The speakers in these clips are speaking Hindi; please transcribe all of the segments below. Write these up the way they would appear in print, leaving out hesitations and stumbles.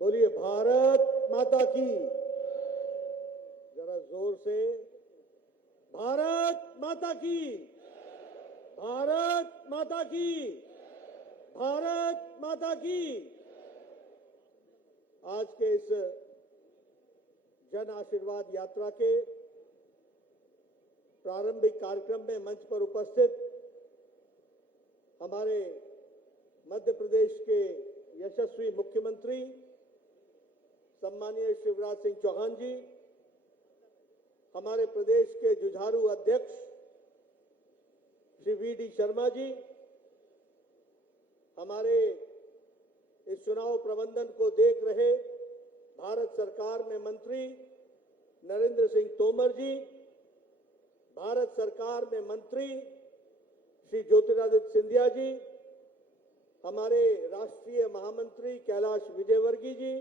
बोलिए भारत माता की। जरा जोर से, भारत माता की, भारत माता की, भारत माता की। आज के इस जन आशीर्वाद यात्रा के प्रारंभिक कार्यक्रम में मंच पर उपस्थित हमारे मध्य प्रदेश के यशस्वी मुख्यमंत्री सम्मानीय शिवराज सिंह चौहान जी, हमारे प्रदेश के जुझारू अध्यक्ष श्री वी.डी. शर्मा जी, हमारे इस चुनाव प्रबंधन को देख रहे भारत सरकार में मंत्री नरेंद्र सिंह तोमर जी, भारत सरकार में मंत्री श्री ज्योतिरादित्य सिंधिया जी, हमारे राष्ट्रीय महामंत्री कैलाश विजयवर्गीय जी,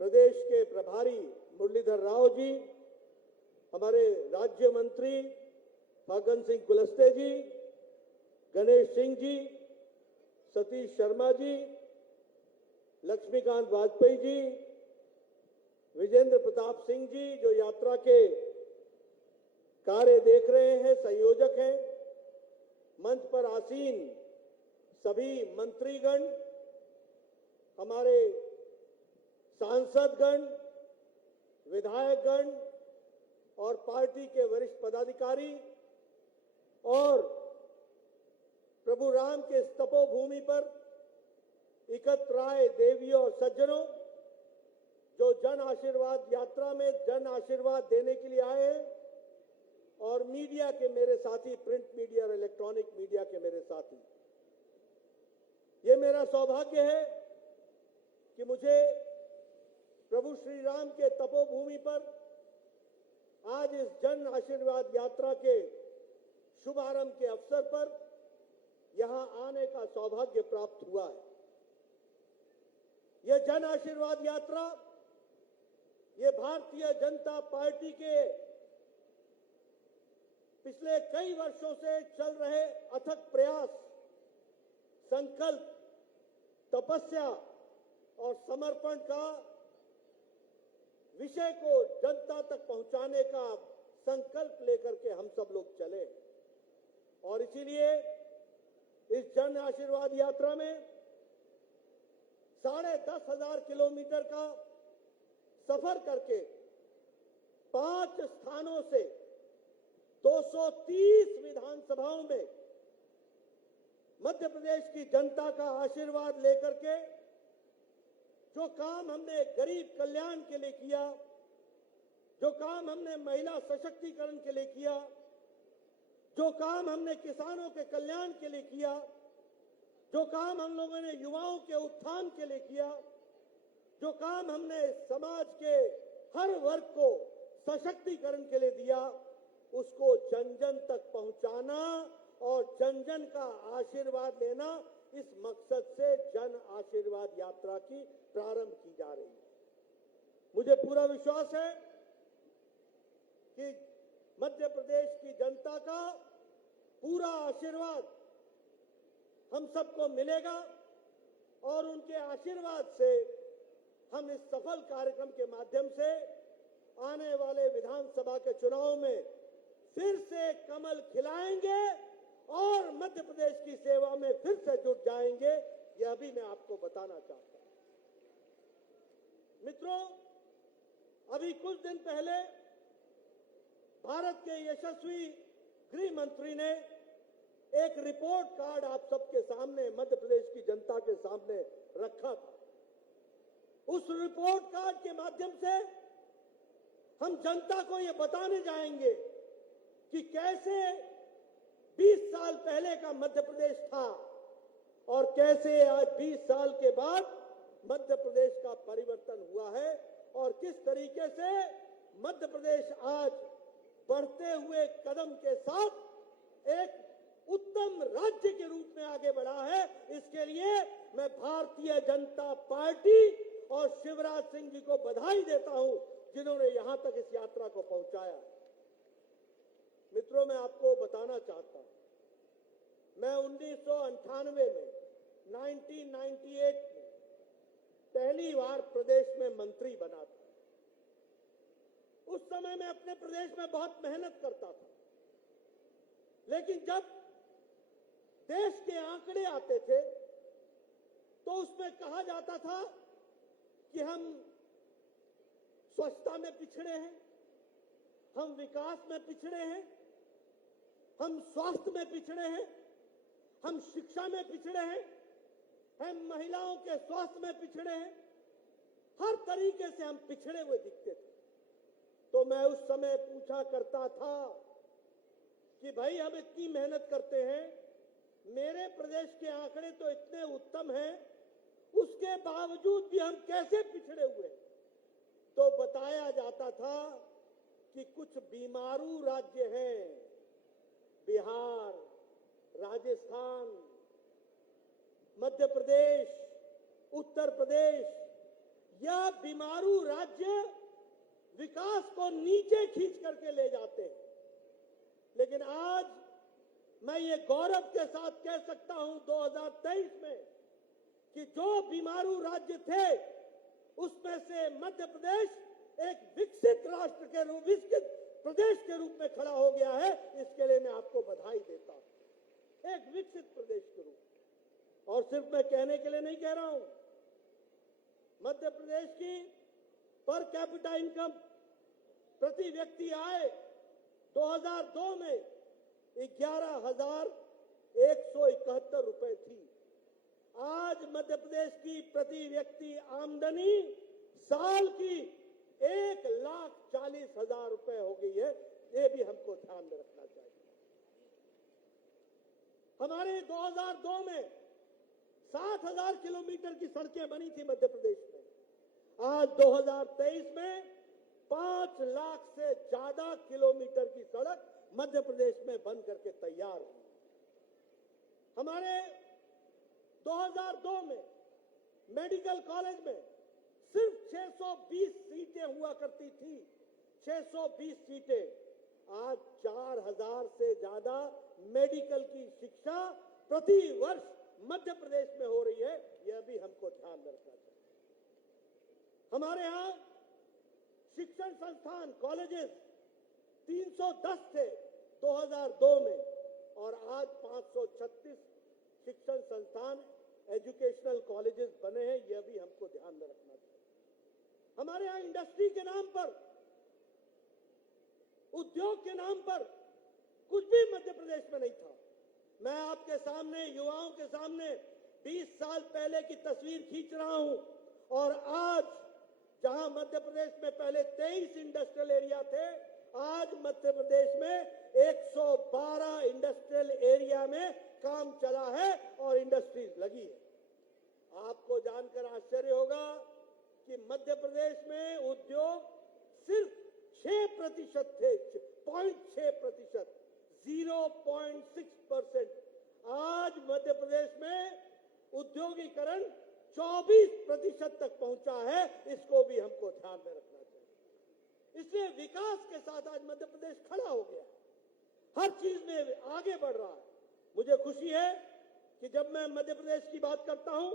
प्रदेश के प्रभारी मुरलीधर राव जी, हमारे राज्य मंत्री फग्गन सिंह कुलस्ते जी, गणेश सिंह जी, सतीश शर्मा जी, लक्ष्मीकांत वाजपेयी जी, विजेंद्र प्रताप सिंह जी जो यात्रा के कार्य देख रहे हैं, संयोजक हैं, मंच पर आसीन सभी मंत्रीगण, हमारे सांसदगण, विधायकगण और पार्टी के वरिष्ठ पदाधिकारी और प्रभु राम के तपोभूमि पर एकत्र आए देवियों और सज्जनों, जो जन आशीर्वाद यात्रा में जन आशीर्वाद देने के लिए आए हैं, और मीडिया के मेरे साथी, प्रिंट मीडिया और इलेक्ट्रॉनिक मीडिया के मेरे साथी, ये मेरा सौभाग्य है कि मुझे प्रभु श्री राम के तपोभूमि पर आज इस जन आशीर्वाद यात्रा के शुभारंभ के अवसर पर यहां आने का सौभाग्य प्राप्त हुआ है। यह जन आशीर्वाद यात्रा, ये भारतीय जनता पार्टी के पिछले कई वर्षों से चल रहे अथक प्रयास, संकल्प, तपस्या और समर्पण का विषय को जनता तक पहुंचाने का संकल्प लेकर के हम सब लोग चले, और इसीलिए इस जन आशीर्वाद यात्रा में 10,500 किलोमीटर का सफर करके 5 स्थानों से 230 विधानसभाओं में मध्य प्रदेश की जनता का आशीर्वाद लेकर के जो काम हमने गरीब कल्याण के लिए किया, जो काम हमने महिला सशक्तिकरण के लिए किया, जो काम हमने किसानों के कल्याण के लिए किया, जो काम हम लोगों ने युवाओं के उत्थान के लिए किया, जो काम हमने समाज के हर वर्ग को सशक्तिकरण के लिए दिया, उसको जन जन तक पहुंचाना और जन जन का आशीर्वाद लेना, इस मकसद से जन आशीर्वाद यात्रा की प्रारंभ की जा रही है। मुझे पूरा विश्वास है कि मध्य प्रदेश की जनता का पूरा आशीर्वाद हम सबको मिलेगा और उनके आशीर्वाद से हम इस सफल कार्यक्रम के माध्यम से आने वाले विधानसभा के चुनाव में फिर से कमल खिलाएंगे और मध्य प्रदेश की सेवा में फिर से जुट जाएंगे। यह भी मैं आपको बताना चाहता हूं। मित्रों, अभी कुछ दिन पहले भारत के यशस्वी गृह मंत्री ने एक रिपोर्ट कार्ड आप सबके सामने, मध्य प्रदेश की जनता के सामने रखा था। उस रिपोर्ट कार्ड के माध्यम से हम जनता को यह बताने जाएंगे कि कैसे 20 साल पहले का मध्य प्रदेश था और कैसे आज 20 साल के बाद मध्य प्रदेश का परिवर्तन हुआ है, और किस तरीके से मध्य प्रदेश आज बढ़ते हुए कदम के साथ एक उत्तम राज्य के रूप में आगे बढ़ा है। इसके लिए मैं भारतीय जनता पार्टी और शिवराज सिंह जी को बधाई देता हूं, जिन्होंने यहां तक इस यात्रा को पहुंचाया। मित्रों, मैं आपको बताना चाहता हूं, मैं 1998 में 1998 में पहली बार प्रदेश में मंत्री बना था। उस समय मैं अपने प्रदेश में बहुत मेहनत करता था, लेकिन जब देश के आंकड़े आते थे तो उसमें कहा जाता था कि हम स्वच्छता में पिछड़े हैं, हम विकास में पिछड़े हैं, हम स्वास्थ्य में पिछड़े हैं, हम शिक्षा में पिछड़े हैं, हम महिलाओं के स्वास्थ्य में पिछड़े हैं। हर तरीके से हम पिछड़े हुए दिखते थे। तो मैं उस समय पूछा करता था कि भाई हम इतनी मेहनत करते हैं, मेरे प्रदेश के आंकड़े तो इतने उत्तम हैं, उसके बावजूद भी हम कैसे पिछड़े हुए हैं? तो बताया जाता था कि कुछ बीमारू राज्य हैं, बिहार, राजस्थान, मध्य प्रदेश, उत्तर प्रदेश, यह बीमारू राज्य विकास को नीचे खींच करके ले जाते हैं। लेकिन आज मैं ये गौरव के साथ कह सकता हूं 2023 में कि जो बीमारू राज्य थे उसमें से मध्य प्रदेश एक विकसित राष्ट्र के रूप, विकसित प्रदेश के रूप में खड़ा हो गया है। इसके लिए मैं आपको बधाई देता हूं, एक विकसित प्रदेश के रूप। और सिर्फ मैं कहने के लिए नहीं कह रहा हूं, मध्य प्रदेश की पर कैपिटा इनकम, प्रति व्यक्ति आय 2002 में 11,171 रुपए थी। आज मध्य प्रदेश की प्रति व्यक्ति आमदनी साल की 1,40,000 रुपए हो गई है। ये भी हमको ध्यान में रखना चाहिए। हमारे 2002 में 7,000 किलोमीटर की सड़कें बनी थी मध्य प्रदेश में। आज 2023 में 5 लाख से ज्यादा किलोमीटर की सड़क मध्य प्रदेश में बन करके तैयार हुई। हमारे 2002 में मेडिकल कॉलेज में सिर्फ 620 सीटें हुआ करती थी, 620 सीटें। आज 4,000 से ज्यादा मेडिकल की शिक्षा प्रति वर्ष मध्य प्रदेश में हो रही है। यह भी हमको ध्यान में रखना चाहिए। हमारे यहां शिक्षण संस्थान, कॉलेजेस 310 थे 2002 में, और आज 536 शिक्षण संस्थान, एजुकेशनल कॉलेजेस बने हैं। यह भी हमको ध्यान में रखना चाहिए। हमारे यहां इंडस्ट्री के नाम पर, उद्योग के नाम पर कुछ भी मध्य प्रदेश में नहीं था। मैं आपके सामने, युवाओं के सामने 20 साल पहले की तस्वीर खींच रहा हूं, और आज जहां मध्य प्रदेश में पहले 23 इंडस्ट्रियल एरिया थे, आज मध्य प्रदेश में 112 इंडस्ट्रियल एरिया में काम चला है और इंडस्ट्रीज लगी है। आपको जानकर आश्चर्य होगा कि मध्य प्रदेश में उद्योग सिर्फ 6% थे, 0.6%, 0.6%। आज मध्य प्रदेश में उद्योगीकरण 24% तक पहुंचा है। इसको भी हमको ध्यान में रखना चाहिए। इसलिए विकास के साथ आज मध्य प्रदेश खड़ा हो गया, हर चीज में आगे बढ़ रहा है। मुझे खुशी है कि जब मैं मध्य प्रदेश की बात करता हूं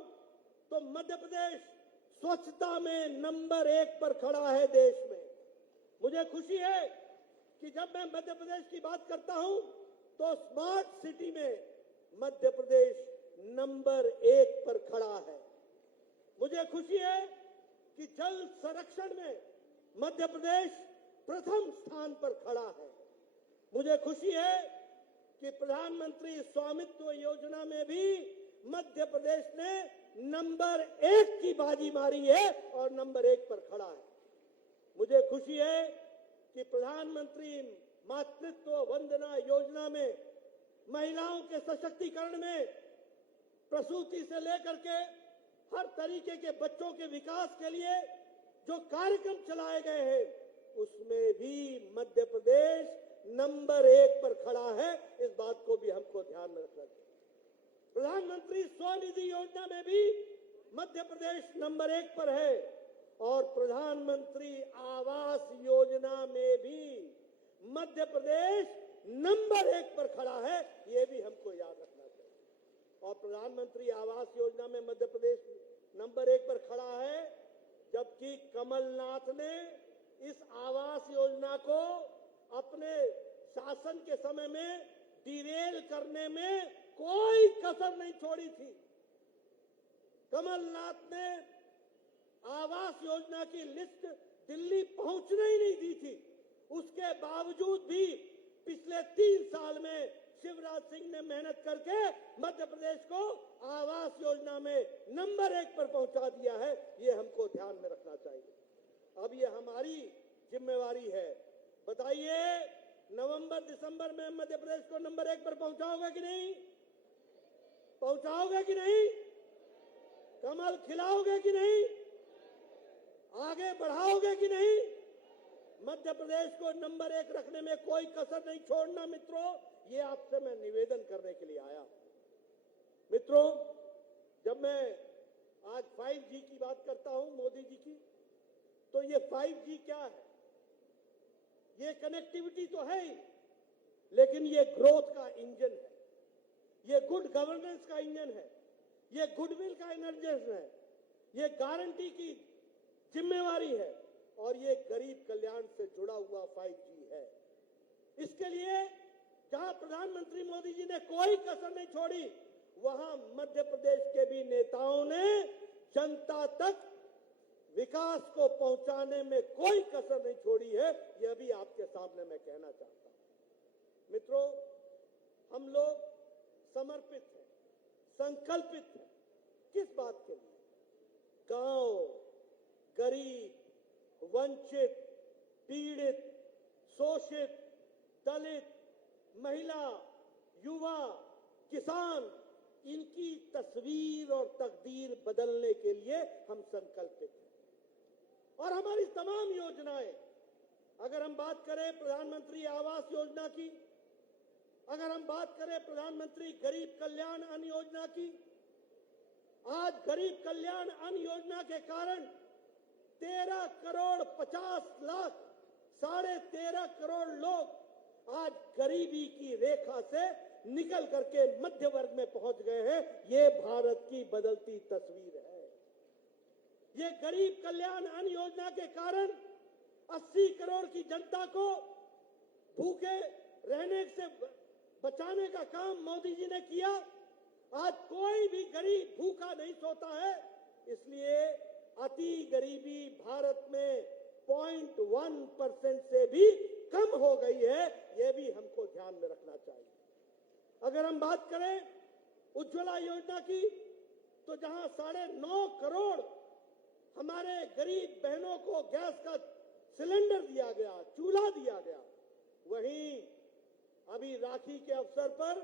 तो मध्य प्रदेश स्वच्छता में नंबर 1 पर खड़ा है देश में। मुझे खुशी है कि जब मैं मध्य प्रदेश की बात करता हूं तो स्मार्ट सिटी में मध्य प्रदेश नंबर 1 पर खड़ा है। मुझे खुशी है कि जल संरक्षण में मध्य प्रदेश प्रथम स्थान पर खड़ा है। मुझे खुशी है कि प्रधानमंत्री स्वामित्व योजना में भी मध्य प्रदेश ने नंबर 1 की बाजी मारी है और नंबर 1 पर खड़ा है। मुझे खुशी है कि प्रधानमंत्री मातृत्व वंदना योजना में महिलाओं के सशक्तिकरण में प्रसूति से लेकर के हर तरीके के बच्चों के विकास के लिए जो कार्यक्रम चलाए गए हैं, उसमें भी मध्य प्रदेश नंबर 1 पर खड़ा है। इस बात को भी हमको ध्यान में रखना चाहिए। प्रधानमंत्री स्वनिधि योजना में भी मध्य प्रदेश नंबर 1 पर है, और प्रधानमंत्री आवास योजना में भी मध्य प्रदेश नंबर 1 पर खड़ा है। यह भी हमको याद रखना चाहिए। और प्रधानमंत्री आवास योजना में मध्य प्रदेश नंबर 1 पर खड़ा है, जबकि कमलनाथ ने इस आवास योजना को अपने शासन के समय में डिरेल करने में कोई कसर नहीं छोड़ी थी। कमलनाथ ने आवास योजना की लिस्ट दिल्ली पहुंचने ही नहीं दी थी। उसके बावजूद भी पिछले 3 साल में शिवराज सिंह ने मेहनत करके मध्य प्रदेश को आवास योजना में नंबर 1 पर पहुंचा दिया है। ये हमको ध्यान में रखना चाहिए। अब ये हमारी जिम्मेवारी है। बताइए, नवंबर दिसंबर में मध्य प्रदेश को नंबर 1 पर पहुंचाओगे कि नहीं? पहुंचाओगे कि नहीं? कमल खिलाओगे कि नहीं? आगे बढ़ाओगे कि नहीं? मध्य प्रदेश को नंबर 1 रखने में कोई कसर नहीं छोड़ना मित्रों। ये आपसे मैं निवेदन करने के लिए आया। मित्रों, जब मैं आज 5G की बात करता हूं, मोदी जी की, तो ये 5G क्या है? ये कनेक्टिविटी तो है ही, लेकिन ये ग्रोथ का इंजन है, ये गुड गवर्नेंस का इंजन है, ये गुडविल का इंजन है, ये गारंटी की जिम्मेवारी है और ये गरीब कल्याण से जुड़ा हुआ 5G है। इसके लिए जहां प्रधानमंत्री मोदी जी ने कोई कसर नहीं छोड़ी, वहां मध्य प्रदेश के भी नेताओं ने जनता तक विकास को पहुंचाने में कोई कसर नहीं छोड़ी है। यह भी आपके सामने मैं कहना चाहता हूं। मित्रों, हम लोग समर्पित हैं, संकल्पित हैं। किस बात के लिए? गांव, गरीब, वंचित, पीड़ित, शोषित, दलित, महिला, युवा, किसान, इनकी तस्वीर और तकदीर बदलने के लिए हम संकल्पित हैं। और हमारी तमाम योजनाएं, अगर हम बात करें प्रधानमंत्री आवास योजना की, अगर हम बात करें प्रधानमंत्री गरीब कल्याण अन्न योजना की, आज गरीब कल्याण अन्न योजना के कारण 13 करोड़ 50 लाख 13.5 करोड़ लोग आज गरीबी की रेखा से निकल करके मध्य वर्ग में पहुंच गए हैं। ये भारत की बदलती तस्वीर है। ये गरीब कल्याण अन्न योजना के कारण 80 करोड़ की जनता को भूखे रहने से बचाने का काम मोदी जी ने किया। आज कोई भी गरीब भूखा नहीं सोता है। इसलिए अति गरीबी भारत में 0.1% से भी कम हो गई है। यह भी हमको ध्यान में रखना चाहिए। अगर हम बात करें उज्ज्वला योजना की, तो जहां 9.5 करोड़ हमारे गरीब बहनों को गैस का सिलेंडर दिया गया, चूल्हा दिया गया, वहीं अभी राखी के अवसर पर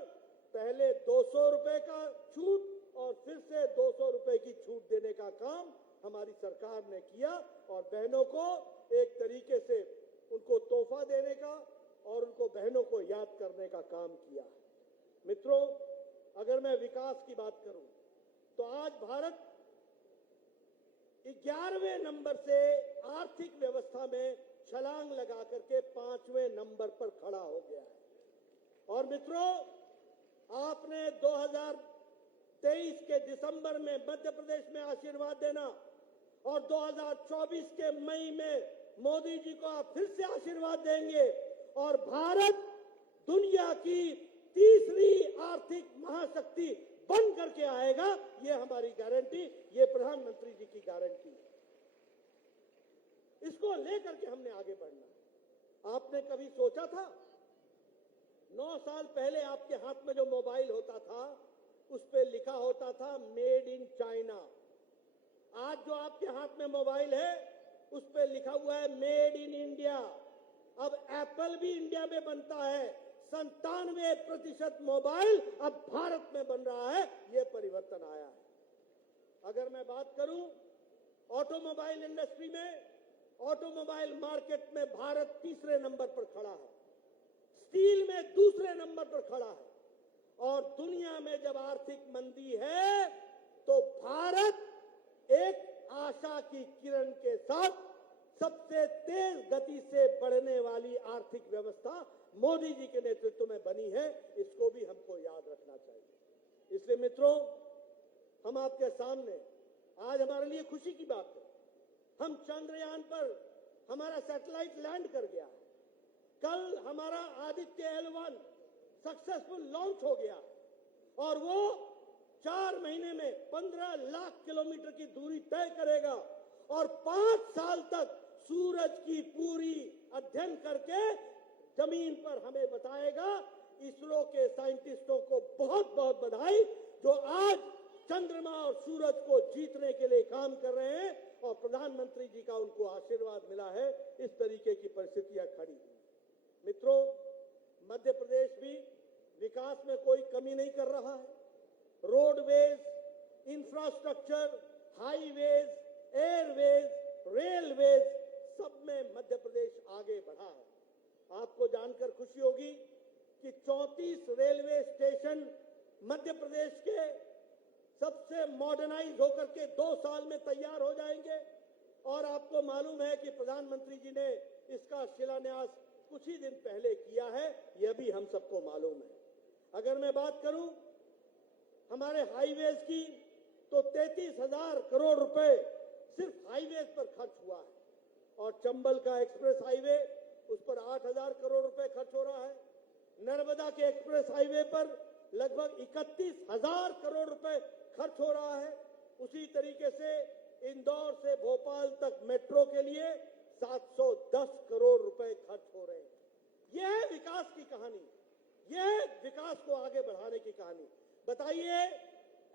पहले 200 रुपए का छूट और फिर से 200 रुपए की छूट देने का काम हमारी सरकार ने किया और बहनों को एक तरीके से उनको तोहफा देने का और उनको बहनों को याद करने का काम किया। मित्रों, अगर मैं विकास की बात करूं तो आज भारत 11वें नंबर से आर्थिक व्यवस्था में छलांग लगा करके 5वें नंबर पर खड़ा हो गया है। और मित्रों, आपने 2023 के दिसंबर में मध्य प्रदेश में आशीर्वाद देना और 2024 के मई में मोदी जी को आप फिर से आशीर्वाद देंगे और भारत दुनिया की तीसरी आर्थिक महाशक्ति बन करके आएगा। ये हमारी गारंटी, ये प्रधानमंत्री जी की गारंटी है। इसको लेकर के हमने आगे बढ़ना है। आपने कभी सोचा था 9 साल पहले आपके हाथ में जो मोबाइल होता था उस पे लिखा होता था मेड इन चाइना। आज जो आपके हाथ में मोबाइल है उस पे लिखा हुआ है मेड इन इंडिया। अब एप्पल भी इंडिया में बनता है। 97% मोबाइल अब भारत में बन रहा है। यह परिवर्तन आया है। अगर मैं बात करूं ऑटोमोबाइल इंडस्ट्री में, ऑटोमोबाइल मार्केट में भारत तीसरे नंबर पर खड़ा है, स्टील में दूसरे नंबर पर खड़ा है। और दुनिया में जब आर्थिक मंदी है तो भारत एक आशा की किरण के साथ सबसे तेज गति से बढ़ने वाली आर्थिक व्यवस्था मोदी जी के नेतृत्व में बनी है। इसको भी हमको याद रखना चाहिए। इसलिए मित्रों, हम आपके सामने आज हमारे लिए खुशी की बात है, हम चंद्रयान पर हमारा सैटेलाइट लैंड कर गया है। कल हमारा आदित्य L1 सक्सेसफुल लॉन्च हो गया और वो 4 महीने में 15 लाख किलोमीटर की दूरी तय करेगा और 5 साल तक सूरज की पूरी अध्ययन करके जमीन पर हमें बताएगा। इसरो के साइंटिस्टों को बहुत बहुत बधाई जो आज चंद्रमा और सूरज को जीतने के लिए काम कर रहे हैं और प्रधानमंत्री जी का उनको आशीर्वाद मिला है। इस तरीके की परिस्थितियां खड़ी हुई। मित्रों, मध्य प्रदेश भी विकास में कोई कमी नहीं कर रहा है। Roadways, infrastructure, highways, Airways, railways, सब में मध्य प्रदेश आगे बढ़ा है। आपको जानकर खुशी होगी कि 34 रेलवे स्टेशन मध्य प्रदेश के सबसे मॉडर्नाइज होकर के 2 साल में तैयार हो जाएंगे और आपको मालूम है कि प्रधानमंत्री जी ने इसका शिलान्यास कुछ ही दिन पहले किया है, यह भी हम सबको मालूम है। अगर मैं बात करूं हमारे हाईवेज की तो 33,000 करोड़ रुपए सिर्फ हाईवेज पर खर्च हुआ है और चंबल का एक्सप्रेस हाईवे उस पर 8,000 करोड़ रुपए खर्च हो रहा है। नर्मदा के एक्सप्रेस हाईवे पर लगभग 31,000 करोड़ रुपए खर्च हो रहा है। उसी तरीके से इंदौर से भोपाल तक मेट्रो के लिए 710 करोड़ रुपए खर्च हो रहे हैं। यह है विकास की कहानी, यह है विकास को आगे बढ़ाने की कहानी। बताइए,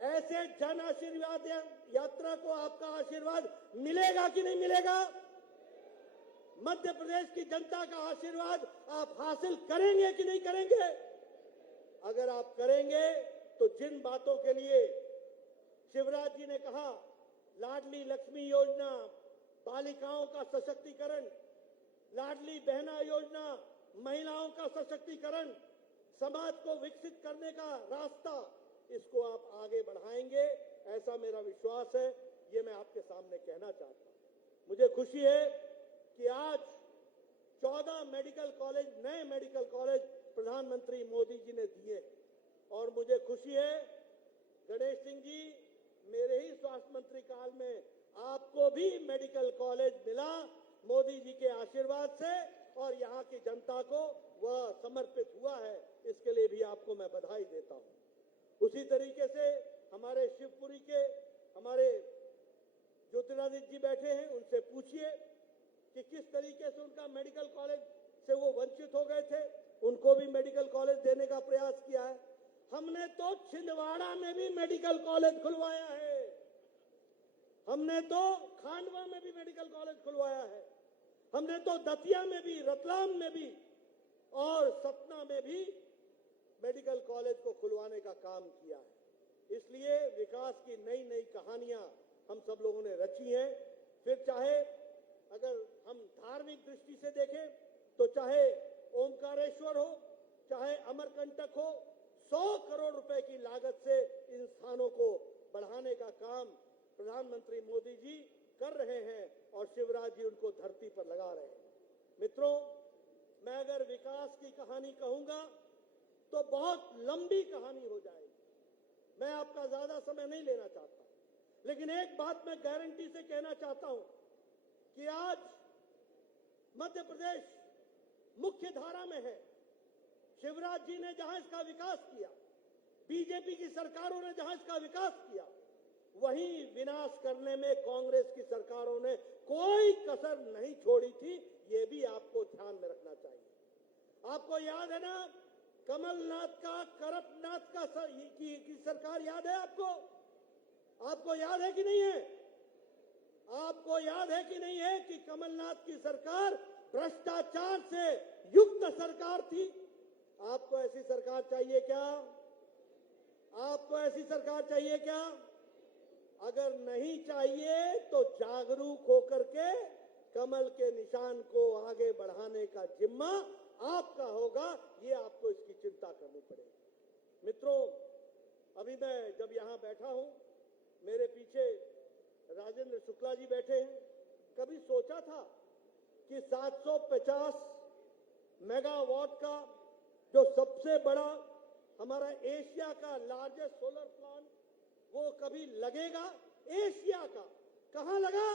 ऐसे जन आशीर्वाद यात्रा को आपका आशीर्वाद मिलेगा कि नहीं मिलेगा? मध्य प्रदेश की जनता का आशीर्वाद आप हासिल करेंगे कि नहीं करेंगे? अगर आप करेंगे तो जिन बातों के लिए शिवराज जी ने कहा, लाडली लक्ष्मी योजना, बालिकाओं का सशक्तिकरण, लाडली बहना योजना, महिलाओं का सशक्तिकरण, समाज को विकसित करने का रास्ता, इसको आप आगे बढ़ाएंगे, ऐसा मेरा विश्वास है। ये मैं आपके सामने कहना चाहता हूं। मुझे खुशी है कि आज 14 मेडिकल कॉलेज, नए मेडिकल कॉलेज प्रधानमंत्री मोदी जी ने दिए और मुझे खुशी है गणेश सिंह जी, मेरे ही स्वास्थ्य मंत्री काल में आपको भी मेडिकल कॉलेज मिला मोदी जी के आशीर्वाद से और यहाँ की जनता को वह समर्पित हुआ है। इसके लिए भी आपको मैं बधाई देता हूं। उसी तरीके से हमारे शिवपुरी के हमारे ज्योतिरादित्य जी बैठे हैं, उनसे पूछिए कि किस तरीके से उनका मेडिकल कॉलेज से वो वंचित हो गए थे, उनको भी मेडिकल कॉलेज देने का प्रयास किया है। हमने तो छिंदवाड़ा में भी मेडिकल कॉलेज खुलवाया है, हमने तो खांडवा में भी मेडिकल कॉलेज खुलवाया है, हमने तो दतिया में भी, रतलाम में भी और सतना में भी मेडिकल कॉलेज को खुलवाने का काम किया है। इसलिए विकास की नई नई कहानियां हम सब लोगों ने रची हैं। फिर चाहे अगर हम धार्मिक दृष्टि से देखें तो चाहे ओमकारेश्वर हो, चाहे अमरकंटक हो, 100 करोड़ रुपए की लागत से इन स्थानों को बढ़ाने का काम प्रधानमंत्री मोदी जी कर रहे हैं और शिवराज जी उनको धरती पर लगा रहे हैं। मित्रों, मैं अगर विकास की कहानी कहूंगा तो बहुत लंबी कहानी हो जाएगी। मैं आपका ज्यादा समय नहीं लेना चाहता, लेकिन एक बात मैं गारंटी से कहना चाहता हूं कि आज मध्य प्रदेश मुख्य धारा में है। शिवराज जी ने जहां इसका विकास किया, बीजेपी की सरकारों ने जहां इसका विकास किया, वहीं विनाश करने में कांग्रेस की सरकारों ने कोई कसर नहीं छोड़ी थी। ये भी आपको ध्यान में रखना चाहिए। आपको याद है ना, कमलनाथ का, करपनाथ का की सरकार याद है आपको? आपको याद है कि नहीं है? आपको याद है कि नहीं है कि कमलनाथ की सरकार भ्रष्टाचार से युक्त सरकार थी? आपको ऐसी सरकार चाहिए क्या? आपको ऐसी सरकार चाहिए क्या? अगर नहीं चाहिए तो जागरूक होकर के कमल के निशान को आगे बढ़ाने का जिम्मा आपका होगा। ये आपको इसकी चिंता करनी पड़ेगी। मित्रों, अभी मैं जब यहां बैठा हूं, मेरे पीछे राजेंद्र शुक्ला जी बैठे हैं। कभी सोचा था कि 750 मेगावाट का जो सबसे बड़ा हमारा एशिया का लार्जेस्ट सोलर प्लांट वो कभी लगेगा? एशिया का। कहां लगा?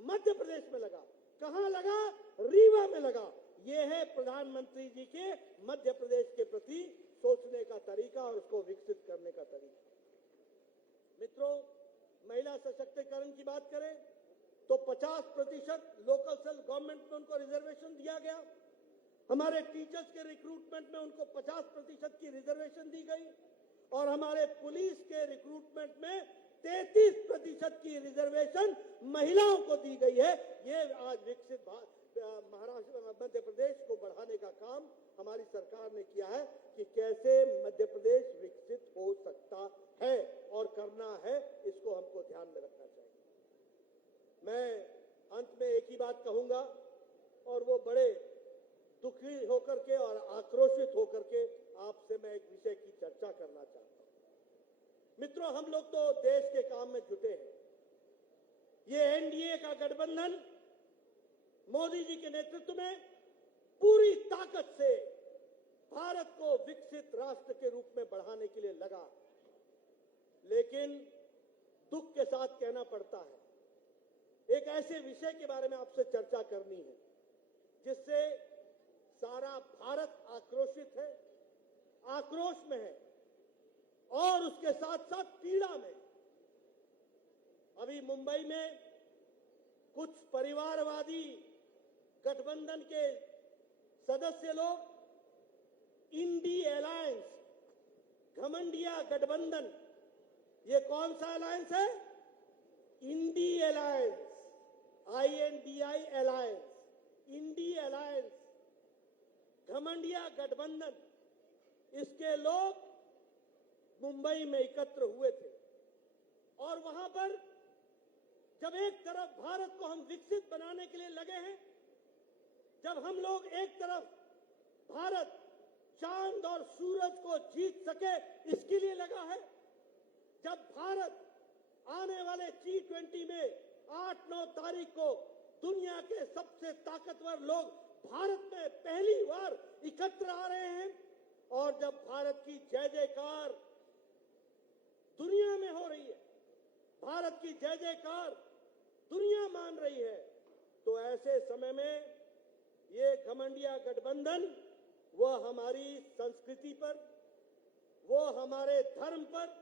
मध्य प्रदेश में लगा। कहां लगा? रीवा में लगा। यह है प्रधानमंत्री जी के मध्य प्रदेश के प्रति सोचने का तरीका और उसको विकसित करने का तरीका। मित्रों, महिला सशक्तिकरण की बात करें तो 50% लोकल सेल्फ गवर्नमेंट में उनको रिजर्वेशन दिया गया। हमारे टीचर्स के रिक्रूटमेंट में उनको 50% की रिजर्वेशन दी गई और हमारे पुलिस के रिक्रूटमेंट में 33% की रिजर्वेशन महिलाओं को दी गई है। ये आज विकसित महाराष्ट्र मध्य प्रदेश को बढ़ाने का काम हमारी सरकार ने किया है कि कैसे मध्य प्रदेश विकसित हो सकता है और करना है, इसको हमको ध्यान में रखना चाहिए। मैं अंत में एक ही बात कहूंगा और वो बड़े दुखी होकर के और आक्रोशित होकर के आपसे मैं एक विषय की चर्चा करना चाहता हूं। मित्रों, हम लोग तो देश के काम में जुटे हैं। ये एनडीए का गठबंधन मोदी जी के नेतृत्व में पूरी ताकत से भारत को विकसित राष्ट्र के रूप में बढ़ाने के लिए लगा। लेकिन दुख के साथ कहना पड़ता है, एक ऐसे विषय के बारे में आपसे चर्चा करनी है जिससे सारा भारत आक्रोशित है, आक्रोश में है और उसके साथ साथ पीड़ा में। अभी मुंबई में कुछ परिवारवादी गठबंधन के सदस्य लोग इंडी अलायंस, घमंडिया गठबंधन, ये कौन सा अलायंस है? INDI alliance, INDI alliance, INDI alliance, घमंडिया गठबंधन, इसके लोग मुंबई में एकत्र हुए थे और वहां पर जब एक तरफ भारत को हम विकसित बनाने के लिए लगे हैं, जब हम लोग एक तरफ भारत चांद और सूरज को जीत सके इसके लिए लगा है, जब भारत आने वाले G20 में 8-9 तारीख को दुनिया के सबसे ताकतवर लोग भारत में पहली बार एकत्र आ रहे हैं और जब भारत की जय जयकार दुनिया में हो रही है, भारत की जय जयकार दुनिया मान रही है, तो ऐसे समय में ये घमंडिया गठबंधन वह हमारी संस्कृति पर, वो हमारे धर्म पर,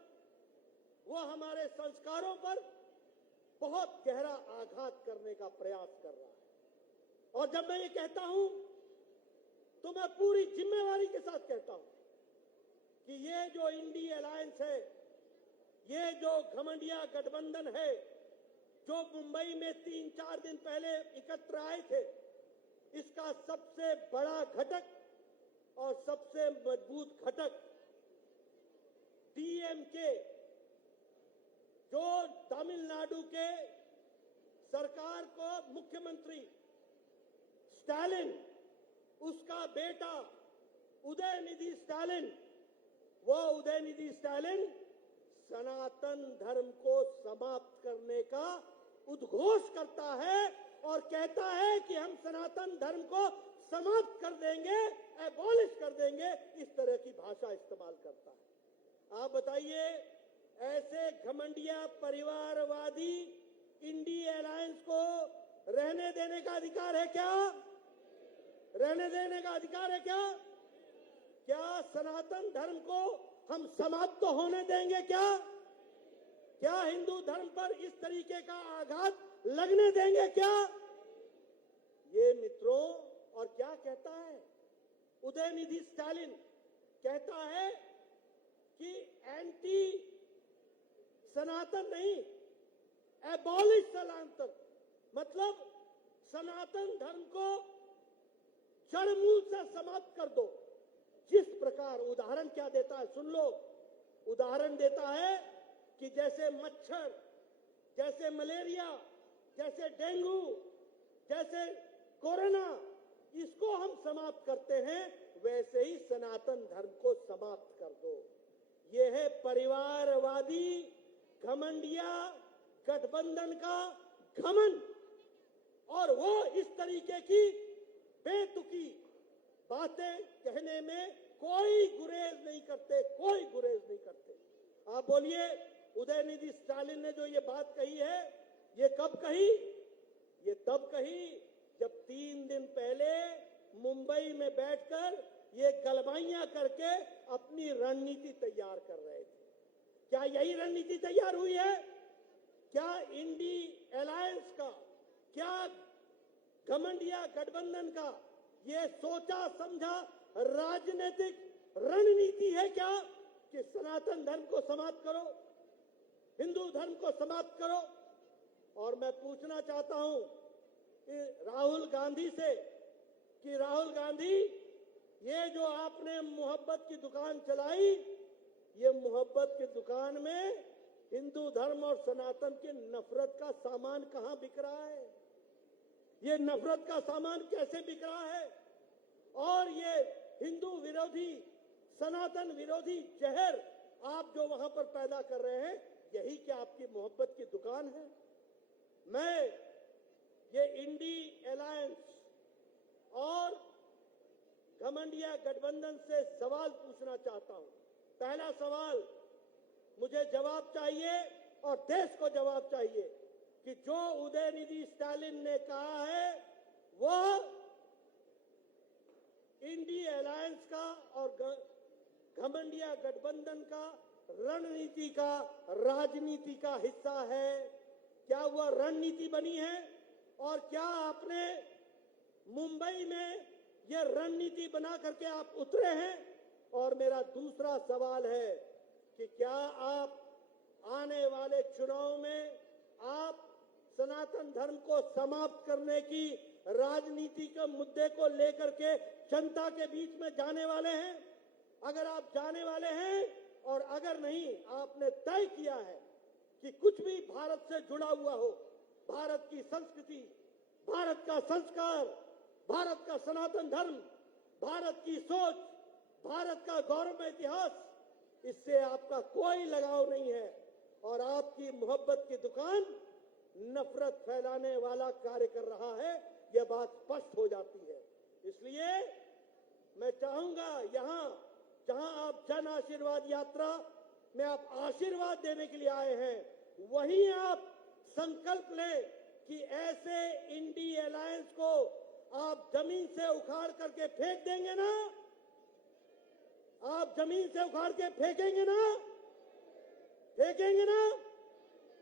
वो हमारे संस्कारों पर बहुत गहरा आघात करने का प्रयास कर रहा है। और जब मैं ये कहता हूं तो मैं पूरी जिम्मेवारी के साथ कहता हूं कि ये जो इंडी अलायंस है, ये जो घमंडिया गठबंधन है, जो मुंबई में 3-4 दिन पहले एकत्र आए थे, इसका सबसे बड़ा घटक और सबसे मजबूत घटक डीएमके, जो तमिलनाडु के सरकार को मुख्यमंत्री स्टालिन, उसका बेटा उदयनिधि स्टालिन, वो उदयनिधि स्टालिन सनातन धर्म को समाप्त करने का उद्घोष करता है और कहता है कि हम सनातन धर्म को समाप्त कर देंगे, एबॉलिश कर देंगे, इस तरह की भाषा इस्तेमाल करता है। आप बताइए, ऐसे घमंडिया परिवारवादी इंडी अलायंस को रहने देने का अधिकार है क्या? रहने देने का अधिकार है क्या? क्या सनातन धर्म को हम समाप्त तो होने देंगे क्या? क्या हिंदू धर्म पर इस तरीके का आघात लगने देंगे क्या? ये मित्रों, और क्या कहता है उदयनिधि स्टालिन? कहता है कि एंटी सनातन नहीं, एबॉलिश सनातन, मतलब सनातन धर्म को जड़मूल से समाप्त कर दो। जिस प्रकार उदाहरण क्या देता है सुन लो, उदाहरण देता है कि जैसे मच्छर, जैसे मलेरिया, जैसे डेंगू, जैसे कोरोना, इसको हम समाप्त करते हैं, वैसे ही सनातन धर्म को समाप्त कर दो। ये है परिवारवादी घमंडिया गठबंधन का घमंड, और वो इस तरीके की बेतुकी बातें कहने में कोई गुरेज नहीं करते, कोई गुरेज नहीं करते। आप बोलिए उदयनिधि स्टालिन ने जो ये बात कही है, ये कब कही? ये तब कही जब 3 दिन पहले मुंबई में बैठकर ये गलबाइयां करके अपनी रणनीति तैयार कर रहे थे। क्या यही रणनीति तैयार हुई है? क्या इंडी अलायंस का, क्या घमंडिया गठबंधन का ये सोचा समझा राजनीतिक रणनीति है क्या कि सनातन धर्म को समाप्त करो, हिंदू धर्म को समाप्त करो? और मैं पूछना चाहता हूं राहुल गांधी से कि राहुल गांधी, ये जो आपने मोहब्बत की दुकान चलाई, ये मोहब्बत की दुकान में हिंदू धर्म और सनातन की नफरत का सामान कहां बिक रहा है? ये नफरत का सामान कैसे बिक रहा है? और ये हिंदू विरोधी, सनातन विरोधी जहर आप जो वहां पर पैदा कर रहे हैं, यही क्या आपकी मोहब्बत की दुकान है? मैं ये इंडी अलायंस और घमंडिया गठबंधन से सवाल पूछना चाहता हूं। पहला सवाल, मुझे जवाब चाहिए और देश को जवाब चाहिए कि जो उदयनिधि स्टालिन ने कहा है वो इंडी अलायंस का और घमंडिया गठबंधन का रणनीति का, राजनीति का हिस्सा है। क्या वह रणनीति बनी है? और क्या आपने मुंबई में यह रणनीति बना करके आप उतरे हैं? और मेरा दूसरा सवाल है कि क्या आप आने वाले चुनाव में आप सनातन धर्म को समाप्त करने की राजनीति के मुद्दे को लेकर के जनता के बीच में जाने वाले हैं? अगर आप जाने वाले हैं और अगर नहीं, आपने तय किया है कि कुछ भी भारत से जुड़ा हुआ हो, भारत की संस्कृति, भारत का संस्कार, भारत का सनातन धर्म, भारत की सोच, भारत का गौरवमय इतिहास, इससे आपका कोई लगाव नहीं है और आपकी मोहब्बत की दुकान नफरत फैलाने वाला कार्य कर रहा है, यह बात स्पष्ट हो जाती है। इसलिए मैं चाहूंगा यहां जहां आप जन आशीर्वाद यात्रा में आप आशीर्वाद देने के लिए आए हैं, वहीं आप संकल्प लें कि ऐसे इंडी अलायंस को आप जमीन से उखाड़ करके फेंक देंगे ना? आप जमीन से उखाड़ के फेंकेंगे ना? फेंकेंगे ना?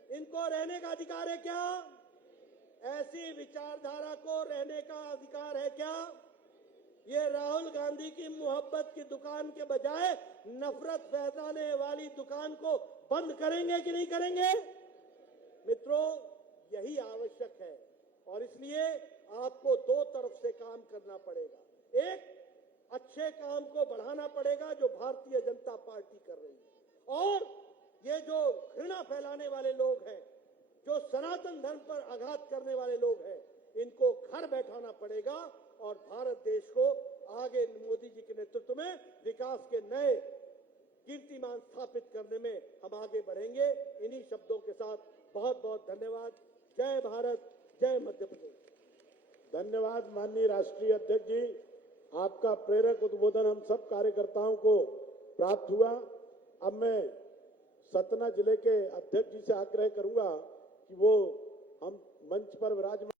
इनको रहने का अधिकार है क्या? ऐसी विचारधारा को रहने का अधिकार है क्या? ये राहुल गांधी की मोहब्बत की दुकान के बजाय नफरत फैलाने वाली दुकान को बंद करेंगे कि नहीं करेंगे? मित्रों, यही आवश्यक है और इसलिए आपको दो तरफ से काम करना पड़ेगा। एक, अच्छे काम को बढ़ाना पड़ेगा जो भारतीय जनता पार्टी कर रही है, और ये जो घृणा फैलाने वाले लोग हैं, जो सनातन धर्म पर आघात करने वाले लोग हैं, इनको घर बैठाना पड़ेगा और भारत देश को आगे मोदी जी के नेतृत्व में विकास के नए कीर्तिमान स्थापित करने में हम आगे बढ़ेंगे। इन्हीं शब्दों के साथ बहुत बहुत धन्यवाद। जय भारत, जय मध्य प्रदेश। धन्यवाद माननीय राष्ट्रीय अध्यक्ष जी, आपका प्रेरक उद्बोधन हम सब कार्यकर्ताओं को प्राप्त हुआ। अब मैं सतना जिले के अध्यक्ष जी से आग्रह करूंगा कि वो हम मंच पर विराजमान